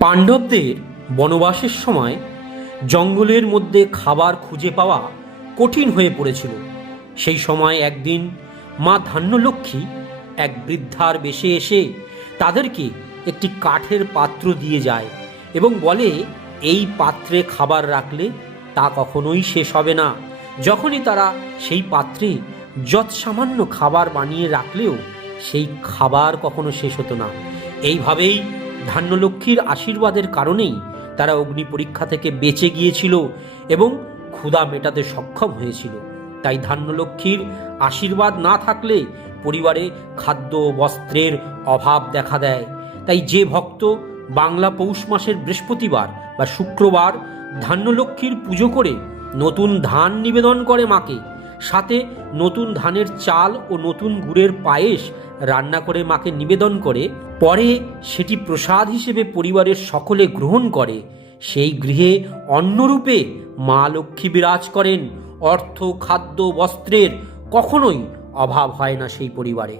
পাণ্ডবদের বনবাসের সময় জঙ্গলের মধ্যে খাবার খুঁজে পাওয়া কঠিন হয়ে পড়েছিল। সেই সময় একদিন মা ধান্যলক্ষ্মী এক বৃদ্ধার বেশে এসে তাদেরকে একটি কাঠের পাত্র দিয়ে যায় এবং বলে, এই পাত্রে খাবার রাখলে তা কখনোই শেষ হবে না। যখনই তারা সেই পাত্রে যৎসামান্য খাবার বানিয়ে রাখলেও সেই খাবার কখনো শেষ হতো না। এইভাবেই ধান্যলক্ষ্মীর আশীর্বাদের কারণেই তারা অগ্নি পরীক্ষা থেকে বেঁচে গিয়েছিল এবং ক্ষুধা মেটাতে সক্ষম হয়েছিল। তাই ধান্যলক্ষ্মীর আশীর্বাদ না থাকলে পরিবারে খাদ্য বস্ত্রের অভাব দেখা দেয়। তাই যে ভক্ত বাংলা পৌষ মাসের বৃহস্পতিবার বা শুক্রবার ধান্যলক্ষ্মীর পুজো করে নতুন ধান নিবেদন করে মাকে, সাথে নতুন ধানের চাল ও নতুন গুড়ের পায়েস রান্না করে মাকে নিবেদন করে, পরে সেটি প্রসাদ হিসেবে পরিবারের সকলে গ্রহণ করে, সেই গৃহে অন্নরূপে মা লক্ষ্মী বিরাজ করেন। অর্থ খাদ্য বস্ত্রের কখনোই অভাব হয় না সেই পরিবারে।